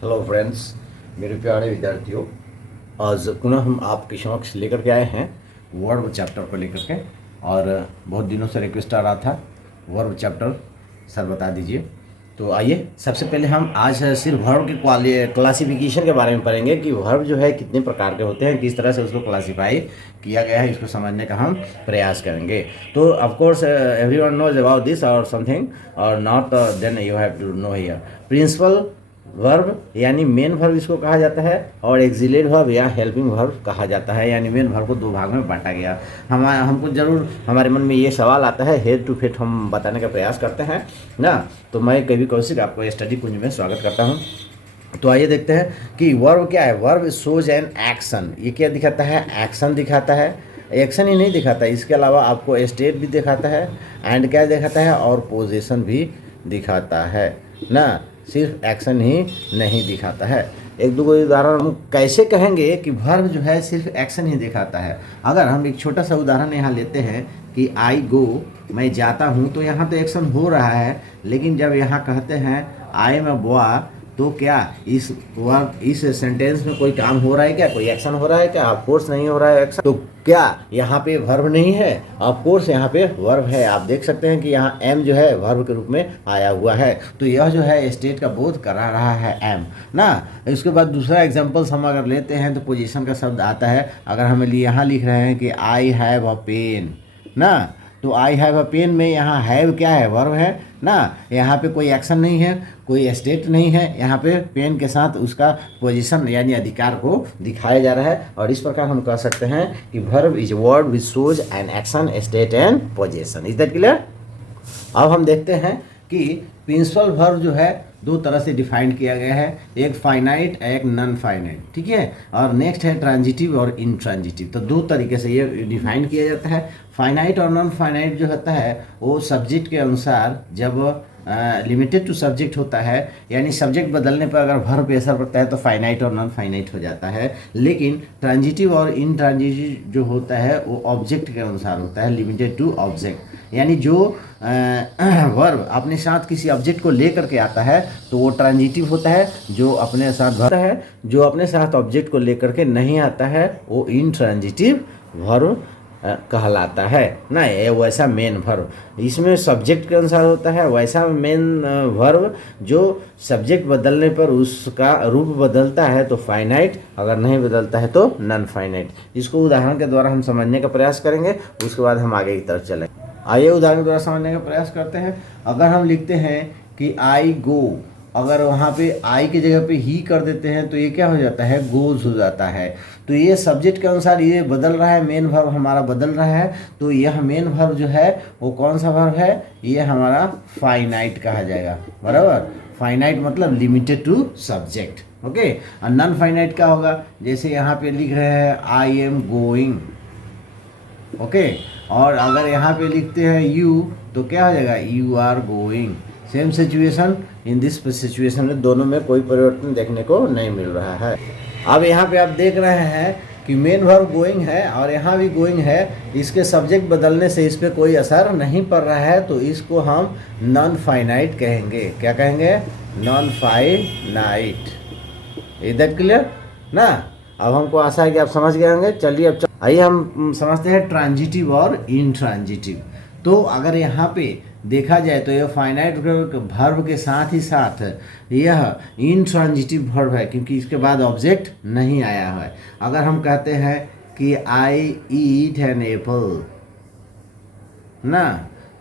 Hello friends, मेरे प्यारे विद्यार्थियों। आज पुनः हम आपके समक्ष लेकर के आए हैं वर्ब चैप्टर को लेकर के। और बहुत दिनों से रिक्वेस्ट आ रहा था वर्ब चैप्टर सर बता दीजिए। तो आइए, सबसे पहले हम आज सिर्फ वर्ब के क्लासिफिकेशन के बारे में पढ़ेंगे कि वर्ब जो है कितने प्रकार के होते हैं, किस तरह से उसको क्लासीफाई किया गया है, इसको समझने का हम प्रयास करेंगे। तो of course everyone knows about this और something or not, then you have to know here principal verb यानी मेन वर्ब इसको कहा जाता है, और एक्सिलेट वर्ब या हेल्पिंग वर्ब कहा जाता है। यानी मेन वर्ब को दो भाग में बांटा गया। हमको जरूर हमारे मन में ये सवाल आता है, हेड टू हेड हम बताने का प्रयास करते हैं ना। तो मैं कवि कौशिक आपको स्टडी कुंज में स्वागत करता हूँ। तो आइए देखते हैं कि वर्ब क्या है। Verb shows an action. ये क्या दिखाता है? एक्शन दिखाता है। एक्शन ही नहीं दिखाता, इसके अलावा आपको स्टेट भी दिखाता है, एंड क्या दिखाता है, और पोजीशन भी दिखाता है ना। सिर्फ एक्शन ही नहीं दिखाता है। एक दो उदाहरण हम कैसे कहेंगे कि वर्ब जो है सिर्फ एक्शन ही दिखाता है। अगर हम एक छोटा सा उदाहरण यहाँ लेते हैं कि आई गो, मैं जाता हूँ, तो यहाँ तो एक्शन हो रहा है, लेकिन जब यहाँ कहते हैं आई एम अ बॉय, तो क्या इस सेंटेंस में कोई काम हो रहा है क्या? कोई एक्शन हो रहा है क्या? ऑफ कोर्स नहीं हो रहा है एक्शन। तो क्या यहाँ पे वर्ब नहीं है? ऑफ कोर्स यहाँ पे वर्ब है। आप देख सकते हैं कि यहाँ एम जो है वर्ब के रूप में आया हुआ है। तो यह जो है स्टेट का बोध करा रहा है एम ना। इसके बाद दूसरा एग्जांपल्स हम अगर लेते हैं तो पोजीशन का शब्द आता है। अगर हमें यहाँ लिख रहे हैं कि आई हैव अ पेन ना, तो आई हैव अ पेन में यहाँ हैव क्या है? वर्ब है ना। यहाँ पे कोई एक्शन नहीं है, कोई स्टेट नहीं है। यहाँ पे पेन के साथ उसका पोजीशन यानी अधिकार को दिखाया जा रहा है। और इस प्रकार हम कह सकते हैं कि verb is word which shows an action, state and position. Is that clear? अब हम देखते हैं कि प्रिंसिपल वर्ब जो है दो तरह से डिफाइंड किया गया है, एक फाइनाइट, एक नॉन फाइनाइट, ठीक है। और नेक्स्ट है ट्रांजिटिव और इनट्रांजिटिव। तो दो तरीके से ये डिफाइन किया जाता है। फाइनाइट और नॉन फाइनाइट जो होता है वो सब्जेक्ट के अनुसार जब लिमिटेड टू सब्जेक्ट होता है, यानी सब्जेक्ट बदलने पर अगर वर्ब पे असर पड़ता है तो फाइनाइट और नॉन फाइनाइट हो जाता है। लेकिन ट्रांजिटिव और इनट्रांजिटिव जो होता है वो ऑब्जेक्ट के अनुसार होता है, लिमिटेड टू ऑब्जेक्ट। यानी जो वर्ब अपने साथ किसी ऑब्जेक्ट को लेकर के आता है तो वो ट्रांजिटिव होता है। जो अपने साथ होता है, जो अपने साथ ऑब्जेक्ट को लेकर के नहीं आता है, वो इनट्रांजिटिव वर्ब कहलाता है ना। ये वैसा मेन वर्ब इसमें सब्जेक्ट के अनुसार होता है, वैसा मेन वर्ब जो सब्जेक्ट बदलने पर उसका रूप बदलता है तो फाइनाइट, अगर नहीं बदलता है तो नॉन फाइनाइट। इसको उदाहरण के द्वारा हम समझने का प्रयास करेंगे, उसके बाद हम आगे की तरफ चलेंगे। आइए उदाहरण के द्वारा समझने का प्रयास करते हैं। अगर हम लिखते हैं कि आई गो, अगर वहाँ पे आई की जगह पे ही कर देते हैं तो ये क्या हो जाता है? गोज हो जाता है। तो ये सब्जेक्ट के अनुसार ये बदल रहा है, मेन वर्ब हमारा बदल रहा है। तो यह मेन वर्ब जो है वो कौन सा वर्ब है? ये हमारा फाइनाइट कहा जाएगा, बराबर। फाइनाइट मतलब लिमिटेड टू सब्जेक्ट, ओके। और नॉन फाइनाइट क्या होगा? जैसे यहाँ पे लिख रहे हैं आई एम गोइंग, ओके। और अगर यहाँ पे लिखते हैं यू तो क्या हो जाएगा? You are going. Same situation, in this situation में दोनों में कोई परिवर्तन देखने को नहीं मिल रहा है। अब यहाँ पे आप देख रहे हैं कि मेन वर्ब गोइंग है और यहाँ भी गोइंग है। इसके सब्जेक्ट बदलने से इस पर कोई असर नहीं पड़ रहा है, तो इसको हम नॉन फाइनाइट कहेंगे। क्या कहेंगे? Non finite. Is that clear ना? अब हमको आशा है कि आप समझ गए होंगे। चलिए अब आइए हम समझते हैं ट्रांजिटिव और इनट्रांजिटिव। तो अगर यहाँ पे देखा जाए तो यह फाइनाइट वर्ब के साथ ही साथ यह इनट्रांजिटिव वर्ब है, क्योंकि इसके बाद ऑब्जेक्ट नहीं आया है। अगर हम कहते हैं कि आई ईट एन एप्पल ना,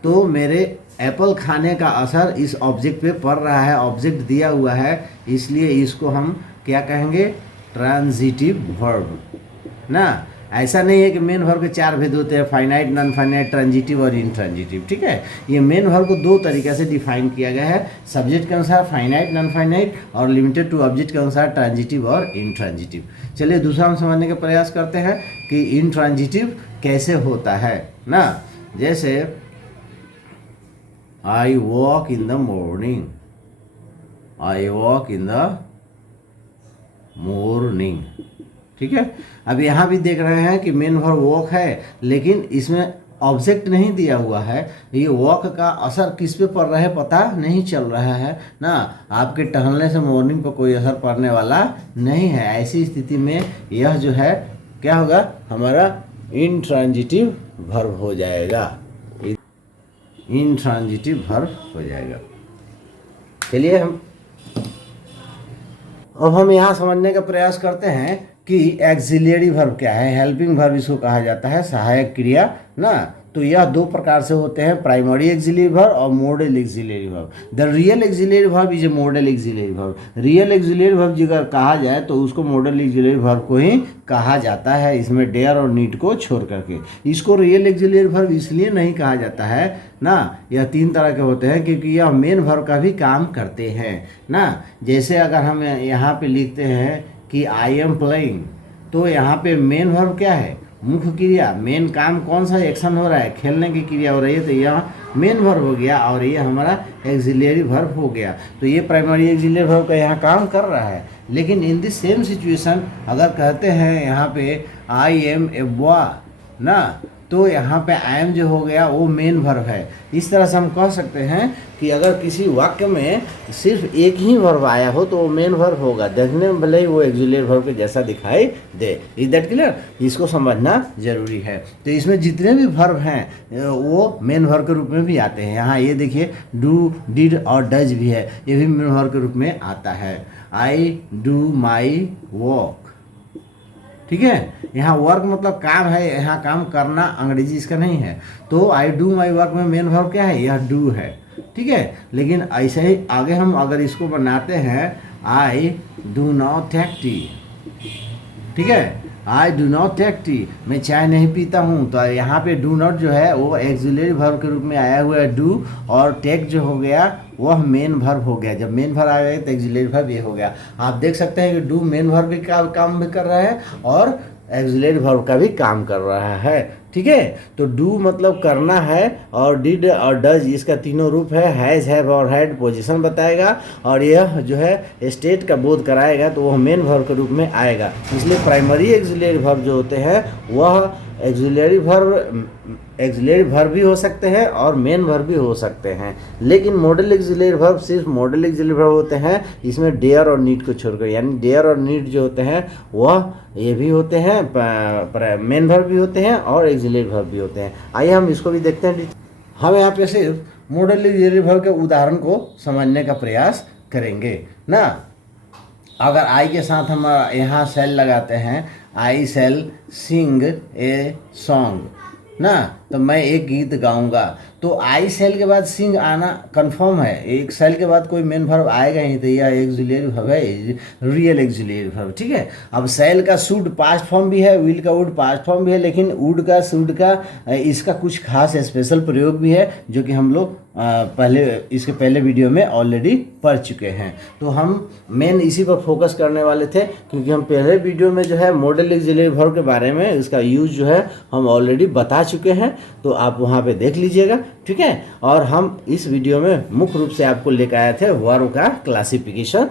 तो मेरे एप्पल खाने का असर इस ऑब्जेक्ट पे पड़ रहा है, ऑब्जेक्ट दिया हुआ है, इसलिए इसको हम क्या कहेंगे? ट्रांजिटिव वर्ब ना। ऐसा नहीं है कि मेन वर्ब के चार भेद होते हैं, फाइनाइट, नॉन फाइनाइट, ट्रांजिटिव और इनट्रांजिटिव, ठीक है। ये मेन वर्ब को दो तरीके से डिफाइन किया गया है, सब्जेक्ट के अनुसार फाइनाइट, नॉन फाइनाइट, और लिमिटेड टू ऑब्जेक्ट के अनुसार ट्रांजिटिव और इनट्रांजिटिव। चलिए दूसरा हम समझने का प्रयास करते हैं कि इनट्रांजिटिव कैसे होता है ना। जैसे I walk in the morning, I walk in the morning, ठीक है। अब यहाँ भी देख रहे हैं कि मेन वर्ब वॉक है, लेकिन इसमें ऑब्जेक्ट नहीं दिया हुआ है, ये वॉक का असर किस पे पड़ रहा है पता नहीं चल रहा है ना। आपके टहलने से मॉर्निंग पर कोई असर पड़ने वाला नहीं है। ऐसी स्थिति में यह जो है क्या होगा, हमारा इंट्रांजिटिव वर्ब हो जाएगा, इंट्रांजिटिव वर्ब हो जाएगा। चलिए अब हम यहाँ समझने का प्रयास करते हैं कि एक्सिलियरी वर्ब क्या है। हेल्पिंग वर्ब इसको कहा जाता है, सहायक क्रिया ना। तो यह दो प्रकार से होते हैं, प्राइमरी एक्सिलियरी वर्ब और modal auxiliary verb. The real auxiliary verb is a modal auxiliary verb. Real auxiliary verb अगर कहा जाए तो उसको मॉडल एक्सिलियरी वर्ब को ही कहा जाता है, इसमें डेयर और नीड को छोड़ करके। इसको रियल एक्सिलियरी वर्ब इसलिए नहीं कहा जाता है ना, यह तीन तरह के होते हैं क्योंकि यह मेन वर्ब का भी काम करते हैं ना। जैसे अगर हम यहाँ पे लिखते हैं कि आई एम प्लेइंग, तो यहाँ पे मेन वर्ब क्या है, मुख्य क्रिया। मेन काम कौन सा एक्शन हो रहा है, खेलने की क्रिया हो रही है, तो यह मेन वर्ब हो गया और ये हमारा एक्सिलियरी वर्ब हो गया। तो ये प्राइमरी एक्सिलियरी वर्ब का यहाँ काम कर रहा है। लेकिन इन दिस सेम सिचुएशन अगर कहते हैं यहाँ पे आई एम ए बॉय ना, तो यहाँ पे आई एम जो हो गया वो मेन वर्ब है। इस तरह से हम कह सकते हैं कि अगर किसी वाक्य में सिर्फ एक ही वर्ब आया हो तो वो मेन वर्ब होगा, देखने में भले ही वो एक्सिलियरी वर्ब के जैसा दिखाई दे। Is that clear? इसको समझना जरूरी है। तो इसमें जितने भी वर्ब हैं वो मेन वर्ब के रूप में भी आते हैं। यहाँ ये देखिए डू, डिड और डज भी है, ये भी मेन वर्ब के रूप में आता है। आई डू माई वॉक, ठीक है। यहाँ वर्क मतलब काम है, यहाँ काम करना, अंग्रेजी इसका नहीं है। तो आई डू माई वर्क में मेन वर्ब क्या है, यह डू है, ठीक है। लेकिन ऐसे ही आगे हम अगर इसको बनाते हैं I do not take tea, ठीक है, I do not take tea, मैं चाय नहीं पीता हूँ। तो यहाँ पे डू नॉट जो है वो एक्सिलियरी वर्ब के रूप में आया हुआ है डू, और टेक जो हो गया वह मेन वर्ब हो गया। जब मेन वर्ब आया तो एक्सिलियरी वर्ब ये हो गया। आप देख सकते हैं कि डू मेन वर्ब भी काम भी कर रहा है और एक्सिलियरी वर्ब का भी काम कर रहा है, ठीक है। तो डू मतलब करना है, और डिड और डज इसका तीनों रूप है, हैज़, हैव और हैड पोजीशन बताएगा, और यह जो है स्टेट का बोध कराएगा, तो वह मेन वर्ब के रूप में आएगा। इसलिए प्राइमरी एक्सिलियरी वर्ब जो होते हैं वह एक्सिलियरी वर्ब भी हो सकते हैं और मेन वर्ब भी हो सकते हैं। लेकिन मॉडल एक्सिलियरी वर्ब सिर्फ मॉडल एक्सिलियरी वर्ब होते हैं, इसमें डेयर और नीड को छोड़कर। यानी डेयर और नीड जो होते हैं वह ये भी होते हैं, मेन वर्ब भी होते हैं और एक्सिलियरी वर्ब भी होते हैं। आइए हम इसको भी देखते हैं। हम यहाँ पे सिर्फ मॉडल एक्सिलियरी वर्ब के उदाहरण को समझने का प्रयास करेंगे ना। अगर आई के साथ हम यहाँ सेल लगाते हैं, आई सेल सिंग ए सॉन्ग ना, तो मैं एक गीत गाऊंगा। तो आई सेल के बाद सिंग आना कंफर्म है, एक सेल के बाद कोई मेन वर्ब आएगा ही, तो यह एक्सिलियरी वर्ब है, रियल एक्सिलियरी वर्ब, ठीक है। अब सेल का शुड पास्ट फॉर्म भी है, विल का वुड पास्ट फॉर्म भी है, लेकिन वुड का शुड का इसका कुछ खास स्पेशल प्रयोग भी है जो कि हम लोग इसके पहले वीडियो में ऑलरेडी पढ़ चुके हैं। तो हम मेन इसी पर फोकस करने वाले थे क्योंकि हम पहले वीडियो में जो है मॉडल एक्सिलियरी वर्ब के बारे में इसका यूज जो है हम ऑलरेडी बता चुके हैं, तो आप वहाँ पे देख लीजिएगा, ठीक है। और हम इस वीडियो में मुख्य रूप से आपको लेकर आए थे वर्ब का क्लासिफिकेशन।